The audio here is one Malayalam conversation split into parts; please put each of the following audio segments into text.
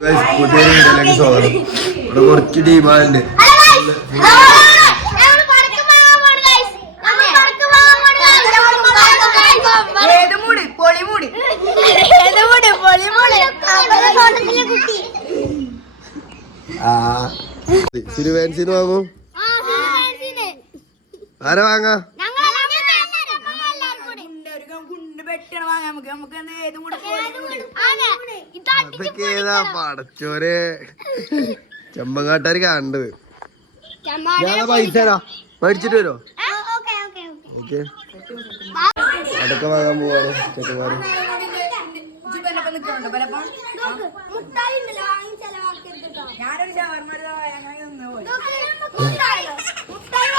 പുതിയ വീഡിയോയിലേക്ക് സ്വാഗതം. ഇവിടെ കുറച്ച് ടീമാരുണ്ട്. സിരുവാൻസിന്ന് വാങ്ങും. ആരെ വാങ്ങാ? അതൊക്കെ ഏതാ പടച്ചോരെ ചെമ്പങ്ങാട്ടാര് കാണേണ്ടത്. ഞാൻ പൈസ മേടിച്ചിട്ട് വരുമോ? ഓക്കെ അതൊക്കെ വാങ്ങാൻ പോവാണ് ചെക്കന്മാര്.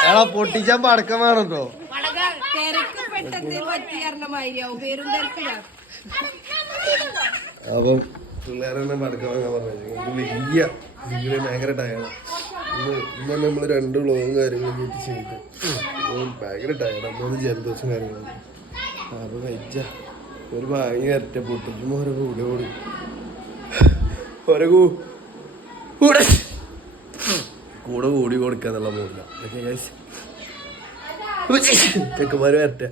എടാ പൊട്ടിച്ചാൻ പടക്കം വേണോ? അപ്പം പിള്ളേരെ പടക്കം വാങ്ങാൻ പറഞ്ഞു. വലിയ ഭയങ്കര ടയർഡാണ്. ഇന്ന് നമ്മള് 2 വ്ളോഗും കാര്യങ്ങളും ചെയ്ത് ഭയങ്കര ടയർഡാണ്. 3 ജലദോഷം കാര്യങ്ങളും. അപ്പൊ വെച്ച ഒരു വാങ്ങി വരട്ടെ. പൊട്ടിക്കുമ്പോ ഓരോ കൂടെ ഓടി കൂടെ കൂടി കൊടുക്കാന്നുള്ള മൂല ചെക്കന്മാര് വരട്ടെ.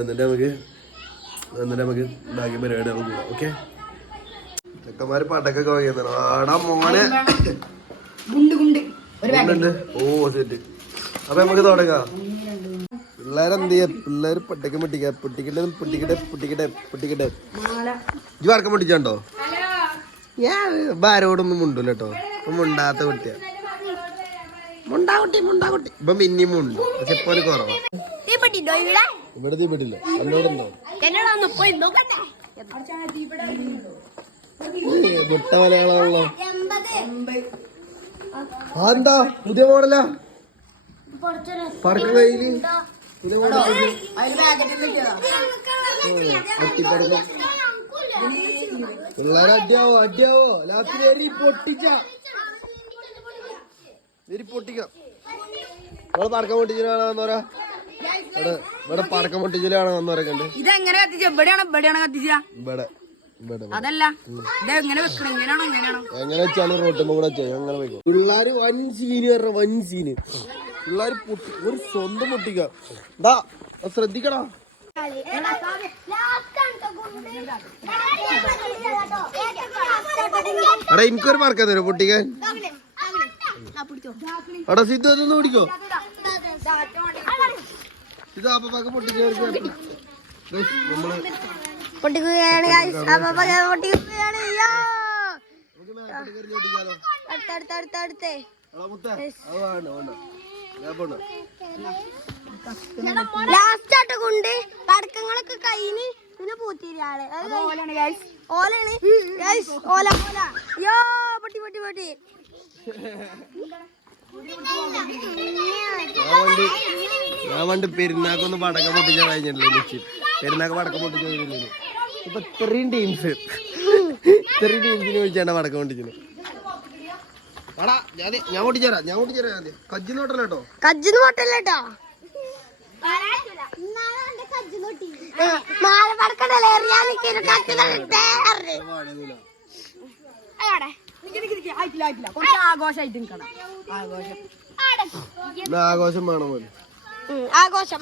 എന്നിട്ട് നമുക്ക് ബാക്കി പരിപാടികൾ കൂടാം. ഓക്കെ ചെക്കന്മാര് പടക്കൊക്കെ വാങ്ങിയതാണ്. ആടാ മോനെ ഓ സെറ്റ്. അപ്പൊ നമുക്ക് തുടങ്ങാം. പിള്ളേരെന്ത് ചെയ്യാ? പിള്ളേര് പടക്കം പൊട്ടിക്കട്ടെ. ഇജ്ജ് പടക്കം പൊട്ടിച്ചാണ്ടോ? ഞാൻ ആരോടൊന്നും മുണ്ടൂല കേട്ടോ. മുണ്ടാത്ത കുട്ടിയാ. മുണ്ടാകുട്ടി ഇപ്പം പിന്നെയും മുണ്ടു. പക്ഷെ ഇപ്പൊ കുറവാ. ഇവിടെ തീപ്പെട്ടില്ല. എന്നോടുണ്ടോ മുട്ട മലയാളമാണല്ലോ. എന്താ പുതിയ മോഡലാ? പടക്കം കയ്യില് പുതിയ മോഡൽ. പിള്ളേരെ അടിയാവോ ലാസ്റ്റ് പൊട്ടിക്കാം. നമ്മള് പടക്കം പൊട്ടിച്ചാണോന്നോരാ? ഇവിടെ പടക്കം പൊട്ടിച്ചാണോ വന്നവരൊക്കെ ഉണ്ട്. ഇതെങ്ങനെ കത്തിച്ച? ഇവിടെയാണോ കത്തിച്ച? അതല്ല എങ്ങനെ വെച്ചാണ് റോട്ടുമ്പോ കൂടെ ചെയ്യാം. അങ്ങനെ പോയിക്കോ. പിള്ളേര് വൻ സീന് പിള്ളേര് ഒരു സ്വന്തം പൊട്ടിക്കാം. ശ്രദ്ധിക്കടാ. എടാ എനിക്കൊരു മാർക്കാൻ തരും പൊട്ടിക്കാൻ. എടാ സിദ്ധു അതൊന്ന് പിടിക്കോ. ഇത് അപ്പൊക്കെ പൊട്ടിച്ചവർക്ക് നമ്മള് പൊട്ടിക്കുകയാണ്. ലാസ്റ്റ് ആയിട്ട് കൊണ്ട് പടക്കങ്ങളൊക്കെ കഴിഞ്ഞ് പിന്നെ പൂത്തിരിയാണ്. ഓലാണ് ഓല. യോ പൊട്ടി ഞാൻ പണ്ട് പെരുന്നാക്കൊന്ന് പടക്കം പൊട്ടിച്ചാൽ കഴിഞ്ഞിട്ടില്ല. പെരുന്നാക്ക് പടക്കം പൊട്ടിച്ചാൽ ഇപ്പൊ ഇത്രയും ടീംസിന് വിളിച്ചാണ് പടക്കം പൊട്ടിച്ചത്. ഞാൻ പൊട്ടിച്ചേരാ കജ്ജിന്ന് പൊട്ടല്ലോ. ആഘോഷം വേണം പോലെ. ആഘോഷം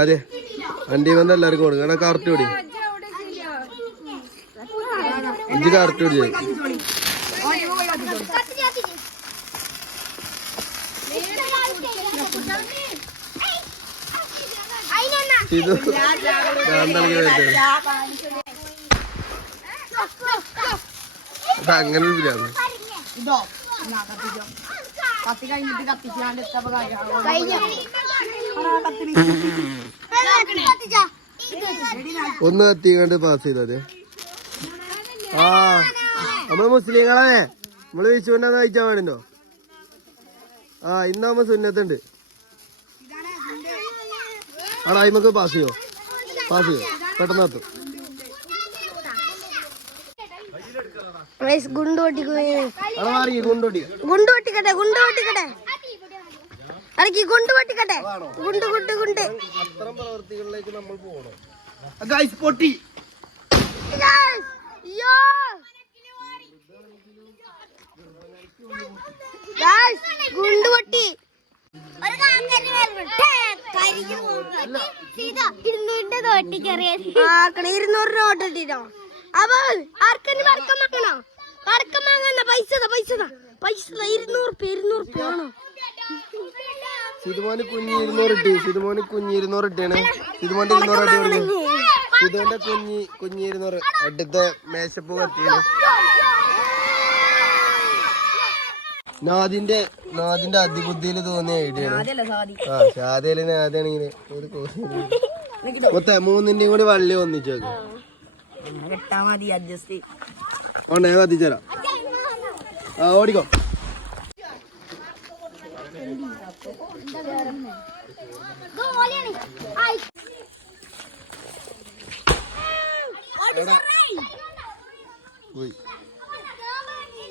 അതെ വണ്ടി വന്ന എല്ലാവർക്കും കൊടുക്കണം. കറക്റ്റ് ഓടി ഇജ്ജ് കറക്റ്റ് ഓടി. ഇത് അങ്ങനെ ഒന്ന് കത്തിങ്ങാണ്ട് പാസ് ചെയ്തേ. നമ്മള് മുസ്ലിങ്ങളെ നമ്മള് വിഷുവിനാന്ന് കഴിച്ചാൻ പാടുണ്ടോ? ഇന്നാകുമ്പോ സുന്നത്തുണ്ട്. ആടാ അയിമക്ക് പാസ് ചെയ്യോ പെട്ടെന്ന് എത്തും. ഗൈസ് ഗുണ്ട് പൊട്ടിക്കുകയും അവിടെ മാറി ഗുണ്ടോടി ഗുണ്ട് പൊട്ടിക്കട്ടെ അടക്കി ഗുണ്ട് പൊട്ടിക്കട്ടെ ഗുണ്ട് അത്തരം പ്രവർത്തികളിലേക്ക് നമ്മൾ പോകണം. ഗൈസ് പൊട്ടി. ഗുണ്ട് പൊട്ടി. $200 നോട്ട് ഇട്ടിട്ടോ. അപ്പൊ ആർക്കെങ്കിലും പടക്കം വാങ്ങണോ? പടക്കം വാങ്ങാൻ പൈസ 200 ആണോ? സിതുമോന് കുഞ്ഞ് 200 ഇട്ട്. സിതുമോന് കുഞ്ഞ് 200 ഇട്ടാണ്. സിതുമോന്റെ 200 അടി കൊടുക്കും. സിതുവിന്റെ കുഞ്ഞ് 200 അടുത്ത മേശപ്പൂ കട്ടിയാണ്. നാദിന്റെ അതിബുദ്ധിയിൽ തോന്നിയ ഐഡിയ ആണ്. ഷാദയില് നാദാണെങ്കില് മൊത്തം 3ന്റെയും കൂടി വള്ളി ഒന്നിച്ചു കത്തിച്ചേരാം. ഓടിക്കോ.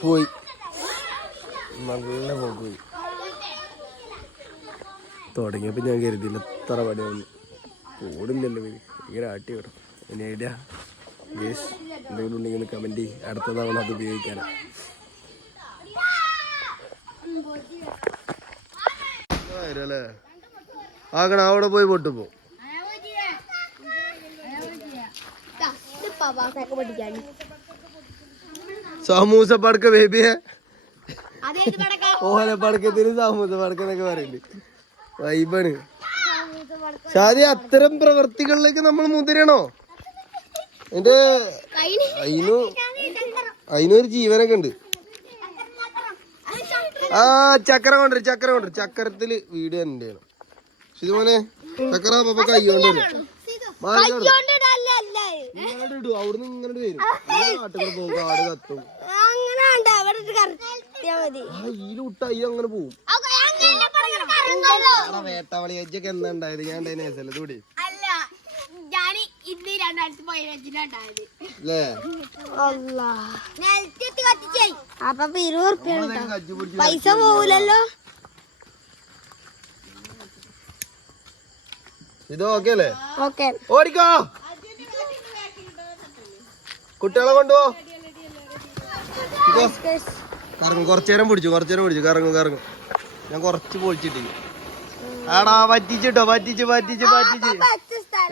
പോയി നല്ല പോയി. തുടങ്ങിയപ്പോ ഞാൻ കരുതിയില്ല എത്ര പണിയൊന്നും ഓടില്ലല്ലോ. ഭയങ്കര ആട്ടി വിടും. ഇനി ഐഡിയ ഗേസ് എന്തെങ്കിലും ഉണ്ടെങ്കിൽ കമന്റ് ചെയ്യും. അടുത്ത തവണ അത് ഉപയോഗിക്കാനാ. അല്ലേ ആകണ അവിടെ പോയി പൊട്ടുപോ. സമൂസ പടക്ക ബേബിയെ ഓല പടക്കത്തിന് സമൂസ പടക്കെന്നൊക്കെ പറയുന്നുണ്ട്. വൈബാണ്. ഷാദി അത്തരം പ്രവർത്തികളിലേക്ക് നമ്മൾ മുതിരണോ? എന്റെ അതിനൊരു ജീവനൊക്കെ ഉണ്ട്. ചക്കര കൊണ്ടൊരു ചക്കരത്തില് വീഡിയോ ഉണ്ട്. ഇതുപോലെ ചക്കര അപ്പൊ കൈകൊണ്ട് വരും. അവിടുന്ന് ഇങ്ങോട്ട് വരും. നാട്ടുകൂടെ പോകും. കാട് കത്തും. അങ്ങനെ പോവും. വേട്ടാവളി അജ്ജൊക്കെ എന്താ ഉണ്ടായത്? ഞാൻ ഉണ്ടായിരുന്നല്ലേ തൂടി അപ്പൊ $20 പൈസ പോവൂലല്ലോ. ഇത് ഓക്കെ അല്ലേ? ഓക്കെ. ഓടിക്കോ. കുട്ടികളെ കൊണ്ടുപോ. കറങ്ങും. കുറച്ചേരം പിടിച്ചു. കറങ്ങും. ഞാൻ കുറച്ച് പൊളിച്ചിട്ട് ആടാ പറ്റിച്ചിട്ടോ. പറ്റിച്ച്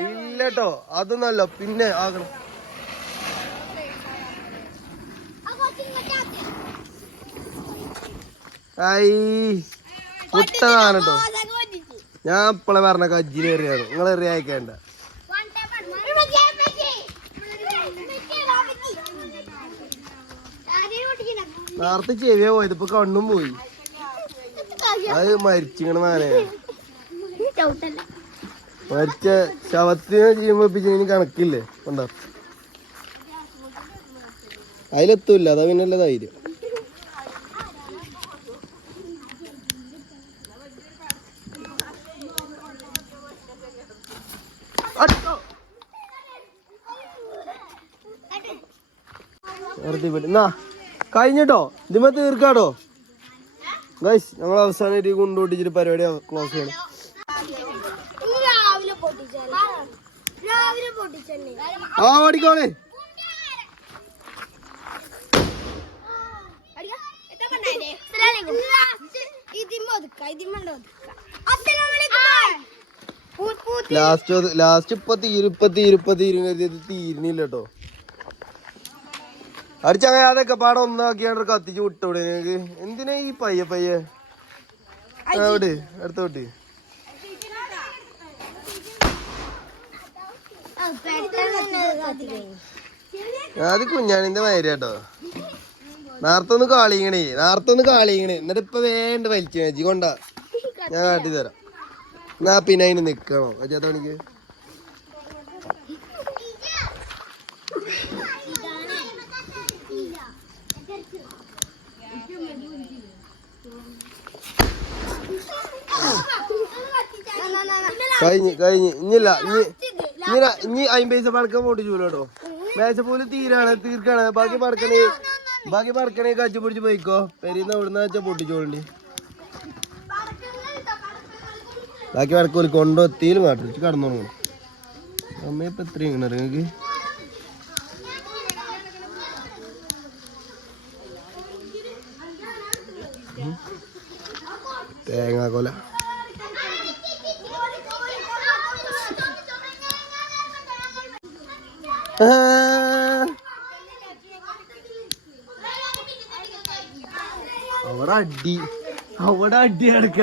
ഇല്ലട്ടോ. അതൊന്നല്ല. പിന്നെ ആകണം. കുട്ടതാണ് കേട്ടോ. ഞാൻ ഇപ്പളെ പറഞ്ഞ കജ്ജിലേറിയാണ്. നിങ്ങൾ എറിയായിക്കേണ്ട. നേരത്തെ ചെവിയാ പോയത്. ഇപ്പൊ കണ്ണും പോയി. അത് മരിച്ചിങ്ങണ മാനെ. മരിച്ച ശവത്തിനെ ചെയ്യുമ്പോ കണക്കില്ലേ? കണ്ടോ? അതിലെത്തൂല്ല. അതാ പിന്നല്ല ധൈര്യം. കഴിഞ്ഞിട്ടോ. ഇതിമ തീർക്കാട്ടോ ഗൈസ്. ഞങ്ങൾ അവസാനമായിട്ട് കൊണ്ടുപോട്ടിച്ചിട്ട് പരിപാടി ക്ലോസ് ചെയ്യണം. ഓടിക്കോളെ. ലാസ്റ്റ് ഇപ്പൊ തീരുന്നില്ല കേട്ടോ. അടിച്ചങ്ങനെ അതൊക്കെ പാടം ഒന്നാക്കിയാണ്ട് കത്തിച്ച് വിട്ടോടെ നിനക്ക്. എന്തിനാ ഈ പയ്യെ അവിടെ അടുത്തോട്ട്? അത് കുഞ്ഞാണിന്റെ മൈര കേട്ടോ. നേരത്തൊന്ന് കാളിയണേ. എന്നിട്ട് ഇപ്പൊ വേണ്ട വലിച്ചു വെച്ചി കൊണ്ടാ. ഞാൻ കാട്ടി തരാം. എന്നാ പിന്നെ അതിന് നിക്കണോ ചേട്ടനിക്ക്? കഴിഞ്ഞ് ഇനിയില്ല. ഇനി 50 പൈസ പടക്കം പൊട്ടിച്ചൂലോ. മേശപ്പൂല് തീർക്കാണ്. ബാക്കി പടക്കണേ ബാക്കി പറക്കണേ കച്ചു പിടിച്ച് പോയിക്കോ പെരീന്ന് എവിടുന്ന വെച്ചാ പൊട്ടിച്ചോണ്ടി ബാക്കി വടക്കോല് കൊണ്ടൊത്തിയിലും കാട്ടിച്ച് കടന്നു തുടങ്ങണം അമ്മ ഇപ്പൊ എത്രയും ഇങ്ങനെ നിങ്ങൾക്ക് തേങ്ങാക്കൊല അവിടെ അടി കിടക്ക